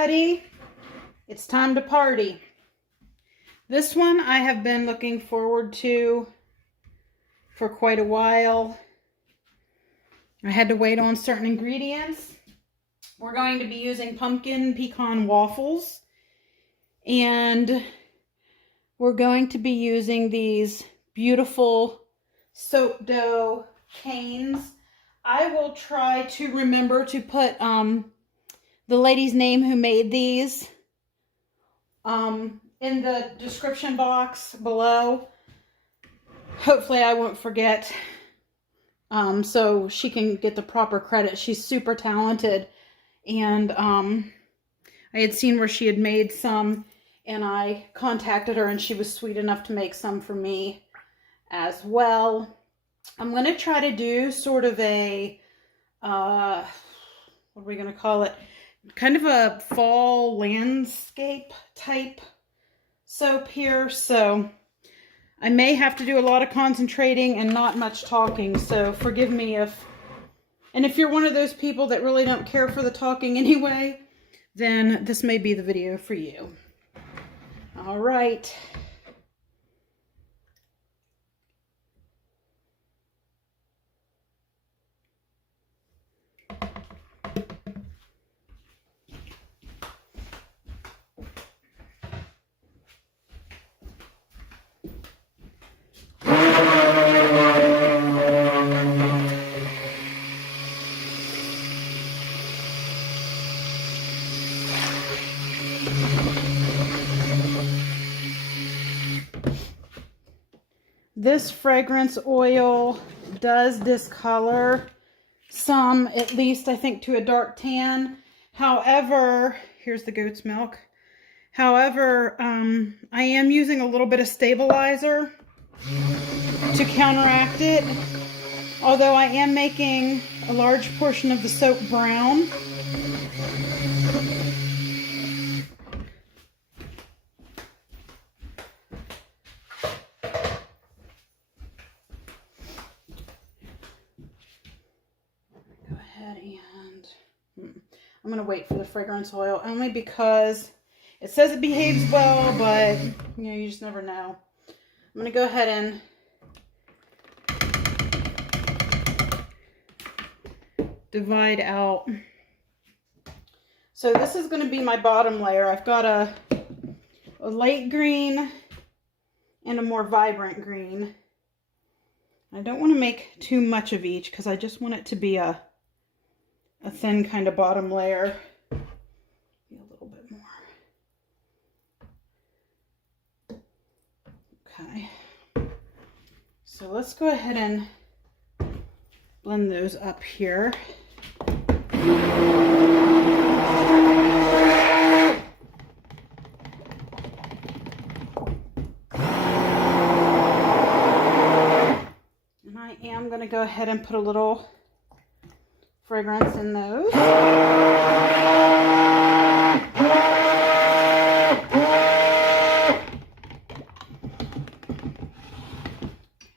everybody. It's time to party. This one I have been looking forward to for quite a while. I had to wait on certain ingredients. We're going to be using pumpkin pecan waffles, and we're going to be using these beautiful soap dough canes. I will try to remember to put the lady's name who made these in the description box below. Hopefully I won't forget, so she can get the proper credit. She's super talented, and I had seen where she had made some, and I contacted her, and she was sweet enough to make some for me as well. I'm going to try to do sort of a, what are we going to call it? Kind of a fall landscape type soap here. So I may have to do a lot of concentrating and not much talking. So forgive me if you're one of those people that really don't care for the talking anyway, then this may be the video for you. All right. This fragrance oil does discolor some, at least I think to a dark tan. However, here's the goat's milk. However, I am using a little bit of stabilizer to counteract it. Although I am making a large portion of the soap brown. I'm going to wait for the fragrance oil only because it says it behaves well, but you know, you just never know. I'm going to go ahead and divide out. So this is going to be my bottom layer. I've got a light green and a more vibrant green. I don't want to make too much of each because I just want it to be a thin kind of bottom layer. Be a little bit more. Okay. So let's go ahead and blend those up here. And I am going to go ahead and put a little fragrance in those.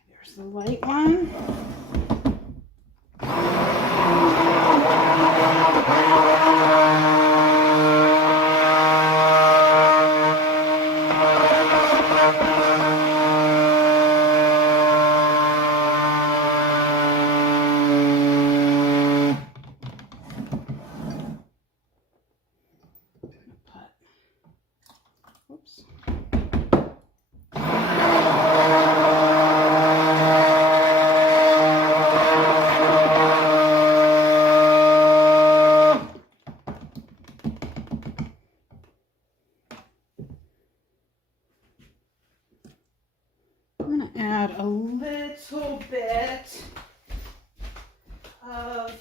There's the light one. I'm going to add a little bit of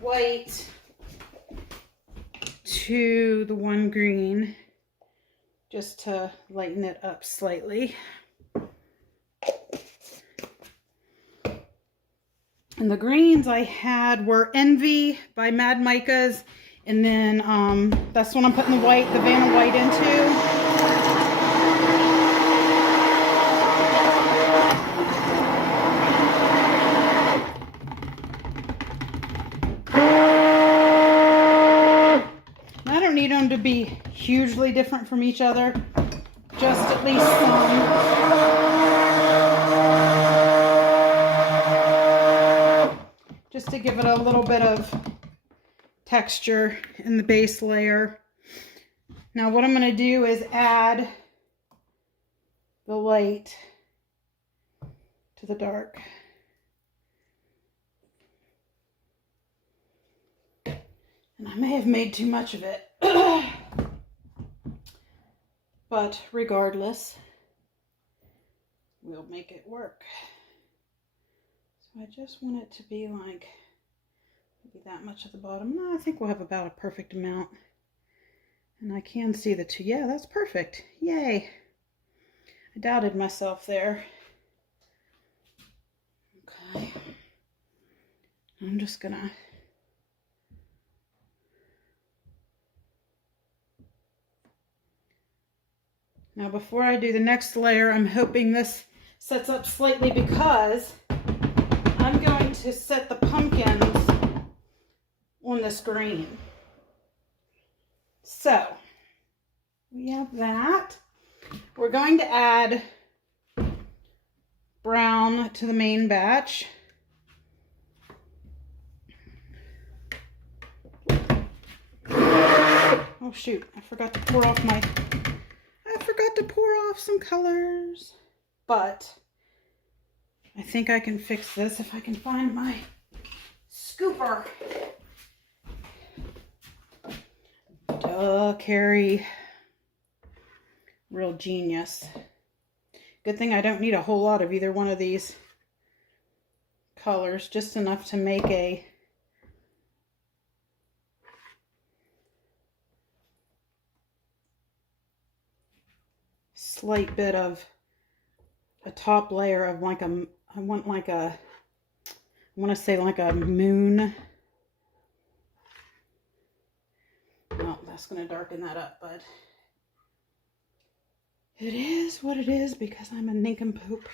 white to the one green just to lighten it up slightly. And the greens I had were Envy by Mad Micas, and then that's when I'm putting the Vanna White into. hugely different from each other. Just at least some. Just to give it a little bit of texture in the base layer. Now what I'm going to do is add the light to the dark. And I may have made too much of it. But regardless, we'll make it work. So I just want it to be like maybe that much at the bottom. No, I think we'll have about a perfect amount. And I can see the two. Yeah, that's perfect. Yay. I doubted myself there. Okay. I'm just gonna now before I do the next layer, I'm hoping this sets up slightly because I'm going to set the pumpkins on this green. So we have that. We're going to add brown to the main batch. Oh shoot, I forgot to pour off some colors. But I think I can fix this if I can find my scooper. Duh, Carrie. Real genius. Good thing I don't need a whole lot of either one of these colors. Just enough to make a slight bit of a top layer of like a, I want to say like a moon. Well, that's going to darken that up, but it is what it is because I'm a nincompoop.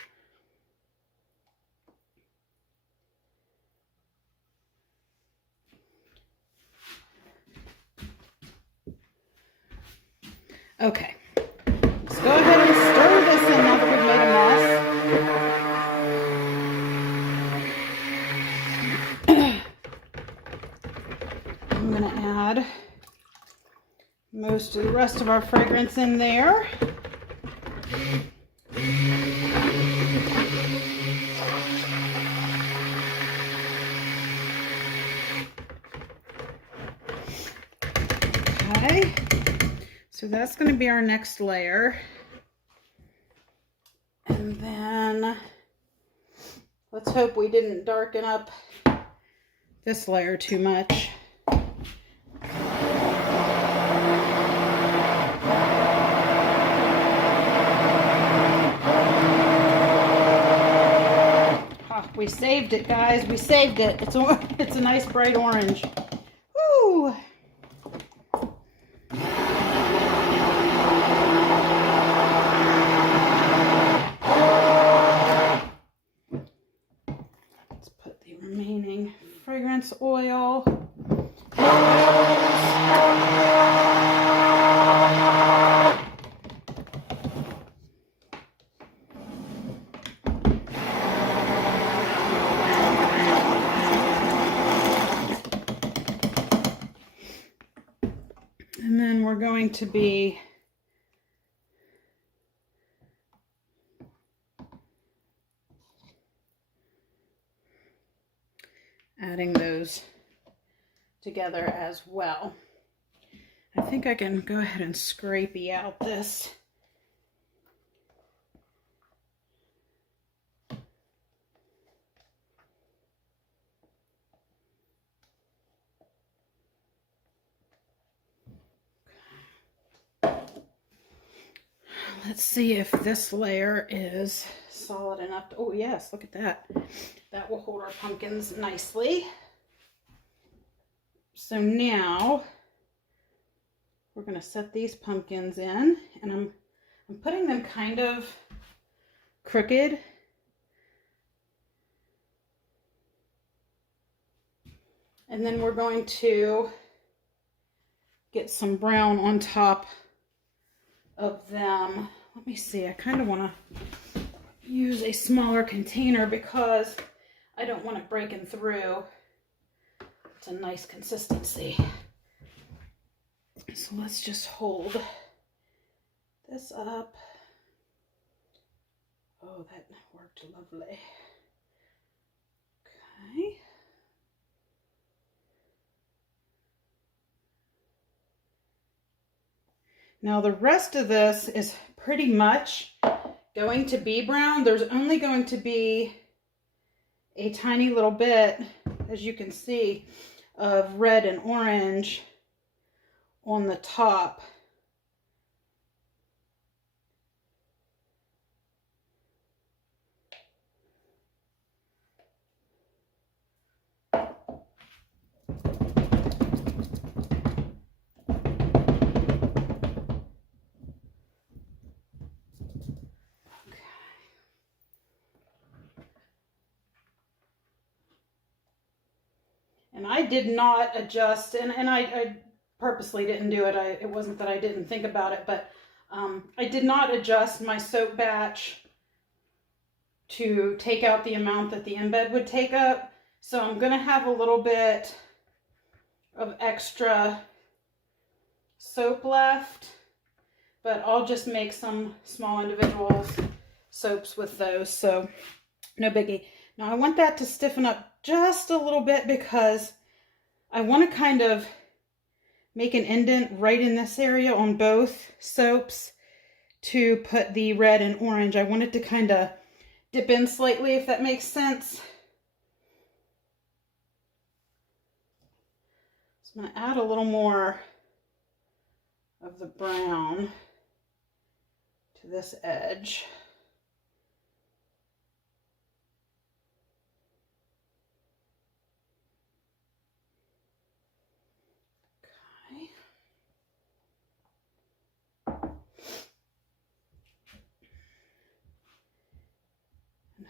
Okay, let's go ahead and stir this in now that we've made a mess. I'm going to add most of the rest of our fragrance in there. Okay, so that's going to be our next layer. And then let's hope we didn't darken up this layer too much. We saved it, guys. We saved it. It's a nice bright orange. Woo! Let's put the remaining fragrance oil. And then we're going to be adding those together as well. I think I can go ahead and scrapey out this. Let's see if this layer is solid enough to, oh yes, look at that. That will hold our pumpkins nicely. So now we're going to set these pumpkins in, and I'm putting them kind of crooked. And then we're going to get some brown on top of them. Let me see, I kind of want to use a smaller container because I don't want it breaking through. It's a nice consistency. So let's just hold this up. Oh, that worked lovely. Okay. Now the rest of this is pretty much going to be brown. There's only going to be a tiny little bit, as you can see, of red and orange on the top. And I did not adjust, and I purposely didn't do it. It wasn't that I didn't think about it, but I did not adjust my soap batch to take out the amount that the embed would take up. So I'm going to have a little bit of extra soap left, but I'll just make some small individual soaps with those. So no biggie. Now I want that to stiffen up just a little bit because I want to kind of make an indent right in this area on both soaps to put the red and orange. I want it to kind of dip in slightly, if that makes sense. So I'm going to add a little more of the brown to this edge.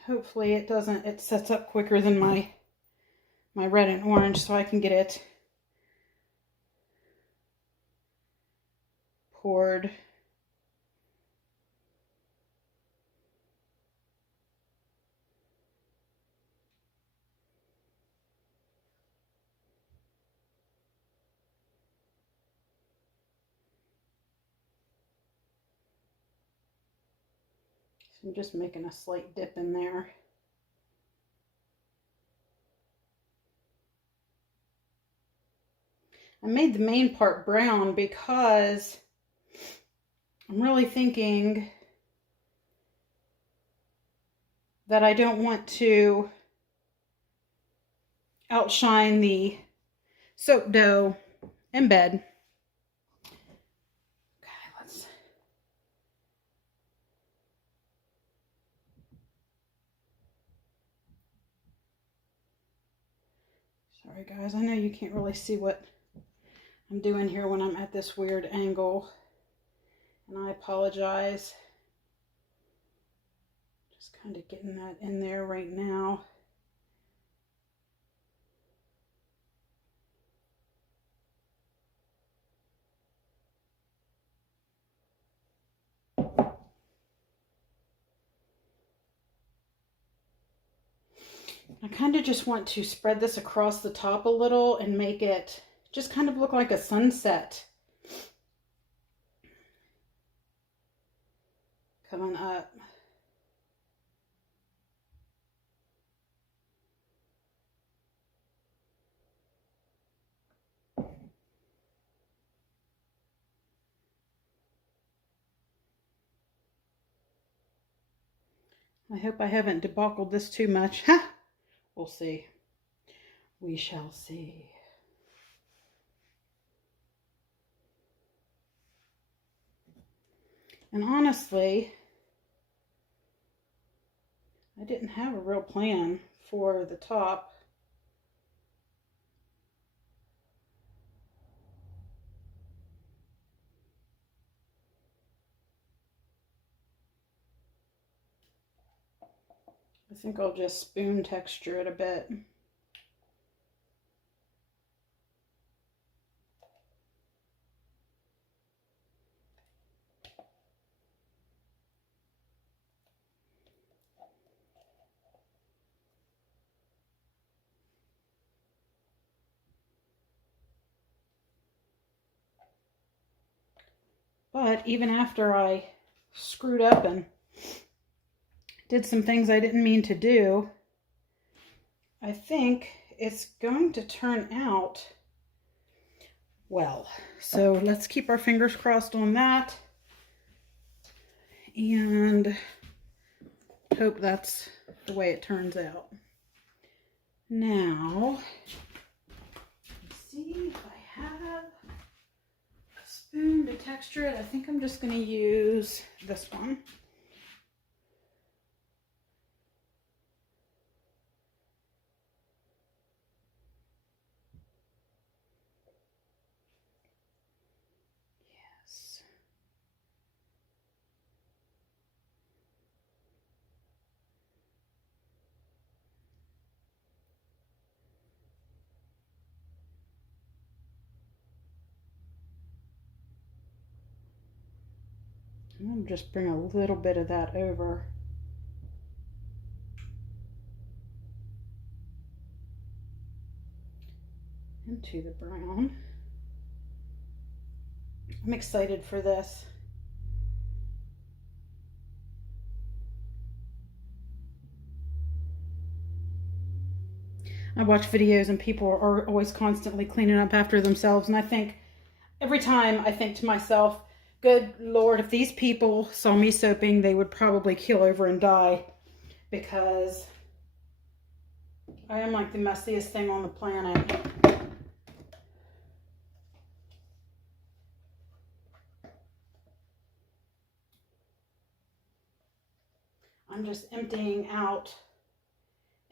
Hopefully it sets up quicker than my red and orange, so I can get it poured. So I'm just making a slight dip in there. I made the main part brown because I'm really thinking that I don't want to outshine the soap dough embed. Sorry guys, I know you can't really see what I'm doing here when I'm at this weird angle, and I apologize. Just kind of getting that in there right now. I kind of just want to spread this across the top a little and make it just kind of look like a sunset coming up. I hope I haven't debacled this too much. We'll see. We shall see. And honestly, I didn't have a real plan for the top. I think I'll just spoon texture it a bit. But even after I screwed up and did some things I didn't mean to do, I think it's going to turn out well. So let's keep our fingers crossed on that and hope that's the way it turns out. Now, let's see if I have a spoon to texture it. I think I'm just going to use this one. Yes. I'll just bring a little bit of that over. Into the brown. I'm excited for this. I watch videos and people are always constantly cleaning up after themselves, and I think every time I think to myself, good Lord, if these people saw me soaping, they would probably keel over and die, because I am like the messiest thing on the planet. I'm just emptying out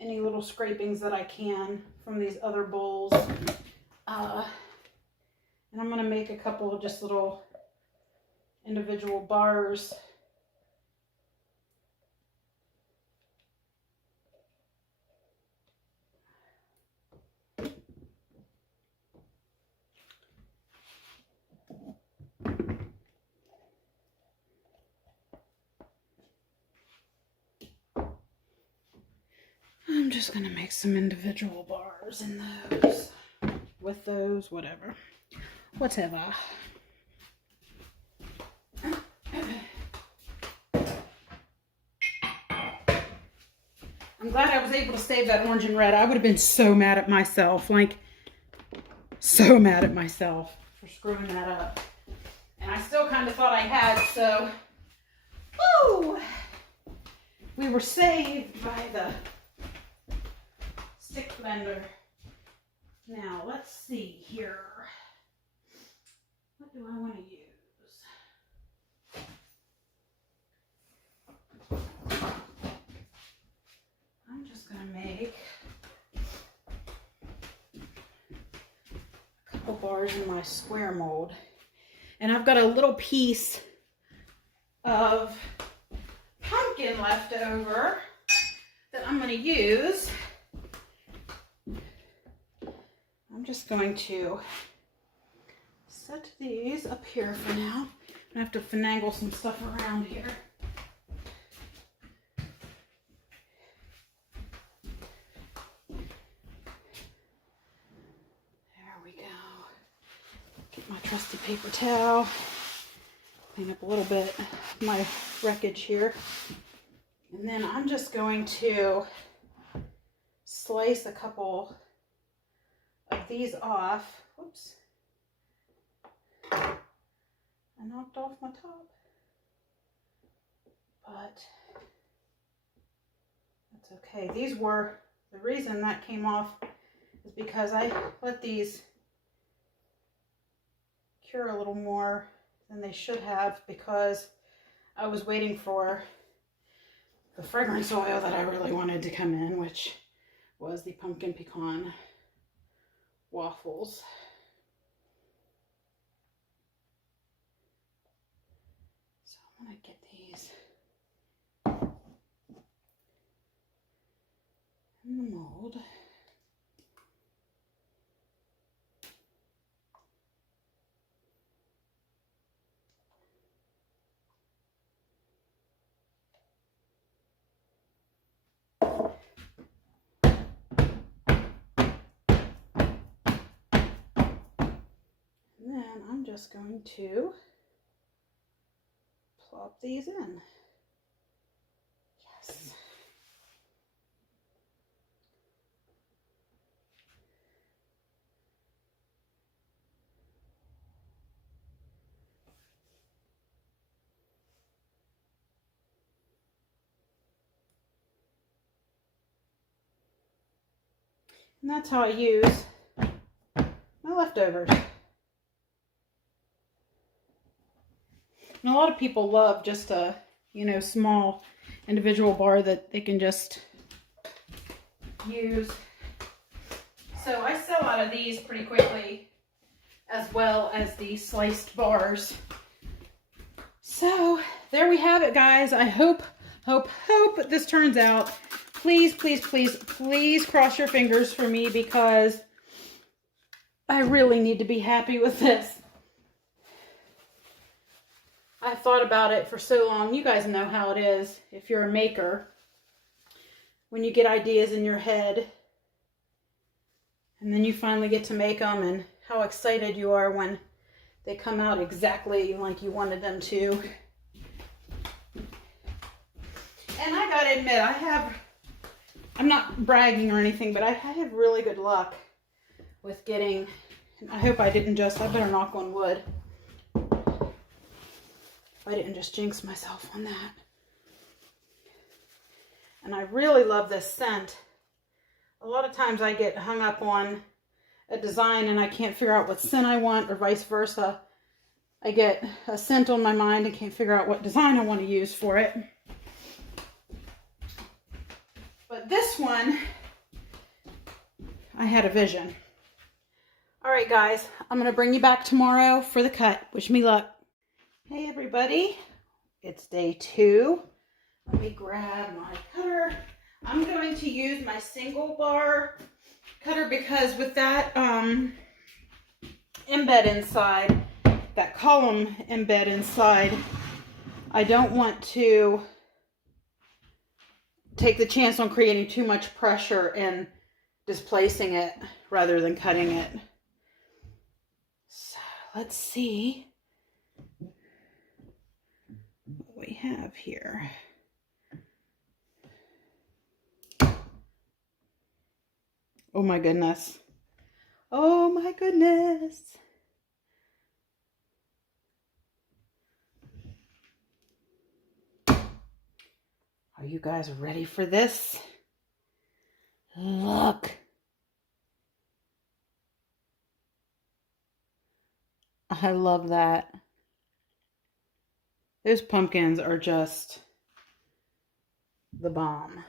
any little scrapings that I can from these other bowls. And I'm going to make a couple of just little individual bars. I'm just going to make some individual bars in those, with those, whatever. I'm glad I was able to save that orange and red. I would have been so mad at myself, like so mad at myself for screwing that up. And I still kind of thought I had, so, woo! We were saved by the stick blender. Now, let's see here. What do I want to use? I'm just going to make a couple bars in my square mold. And I've got a little piece of pumpkin left over that I'm going to use. I'm just going to set these up here for now. I have to finagle some stuff around here. There we go. Get my trusty paper towel. Clean up a little bit of my wreckage here. And then I'm just going to slice a couple of these off. Whoops. I knocked off my top. But that's okay. These were, the reason that came off is because I let these cure a little more than they should have, because I was waiting for the fragrance oil that I really wanted to come in, which was the pumpkin pecan waffles. So I'm going to get these in the mold. And then I'm just going to plop these in. Yes. And that's how I use my leftovers. And a lot of people love just a, small individual bar that they can just use. So I sell out of these pretty quickly, as well as the sliced bars. So there we have it, guys. I hope this turns out. Please, please, please, please cross your fingers for me, because I really need to be happy with this. I've thought about it for so long. You guys know how it is if you're a maker. When you get ideas in your head and then you finally get to make them, and how excited you are when they come out exactly like you wanted them to. And I gotta admit, I'm not bragging or anything, but I have really good luck with getting, I hope I didn't just, I better knock on wood. I didn't just jinx myself on that. And I really love this scent. A lot of times I get hung up on a design and I can't figure out what scent I want, or vice versa. I get a scent on my mind and can't figure out what design I want to use for it. But this one, I had a vision. All right, guys, I'm going to bring you back tomorrow for the cut. Wish me luck. Hey, everybody. It's day 2. Let me grab my cutter. I'm going to use my single bar cutter because with that embed inside, that column embed inside, I don't want to take the chance on creating too much pressure and displacing it rather than cutting it. So let's see what we have here. Oh my goodness. Oh my goodness. Are you guys ready for this? Look. I love that. Those pumpkins are just the bomb.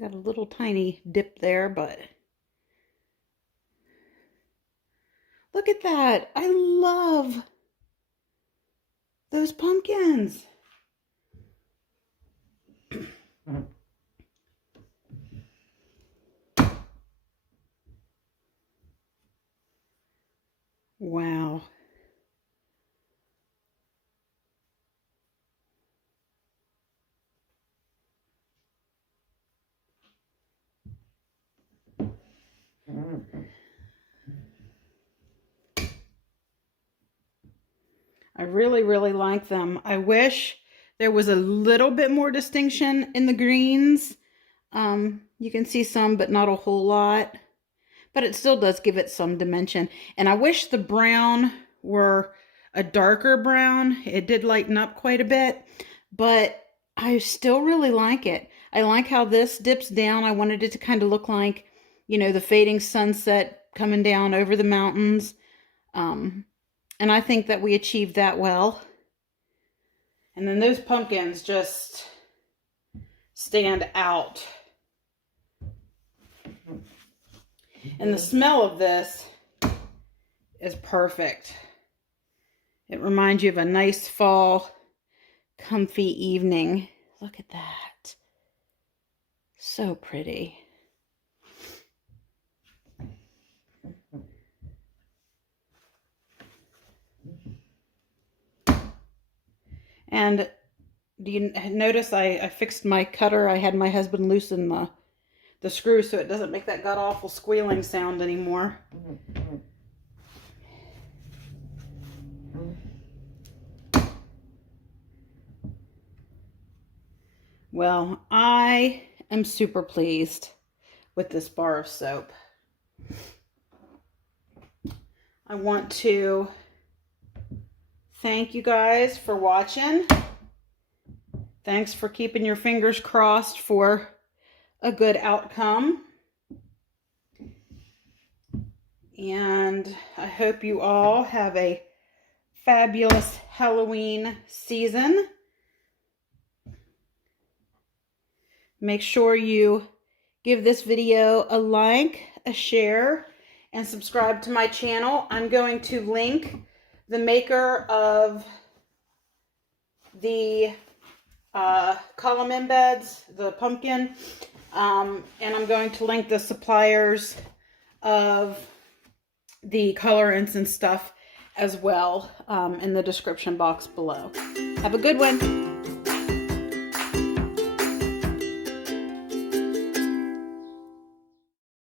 Got a little tiny dip there, but look at that. I love those pumpkins. Wow. I really, really like them. I wish there was a little bit more distinction in the greens. You can see some, but not a whole lot. But it still does give it some dimension. And I wish the brown were a darker brown. It did lighten up quite a bit, but I still really like it. I like how this dips down. I wanted it to kind of look like, the fading sunset coming down over the mountains. And I think that we achieved that well. And then those pumpkins just stand out. And the smell of this is perfect. It reminds you of a nice fall, comfy evening. Look at that. So pretty. And do you notice I fixed my cutter? I had my husband loosen the screw so it doesn't make that god-awful squealing sound anymore. Well, I am super pleased with this bar of soap. I want to thank you guys for watching. Thanks for keeping your fingers crossed for a good outcome. And I hope you all have a fabulous Halloween season. Make sure you give this video a like, a share, and subscribe to my channel. I'm going to link the maker of the column embeds, the pumpkin, and I'm going to link the suppliers of the colorants and stuff as well in the description box below. Have a good one.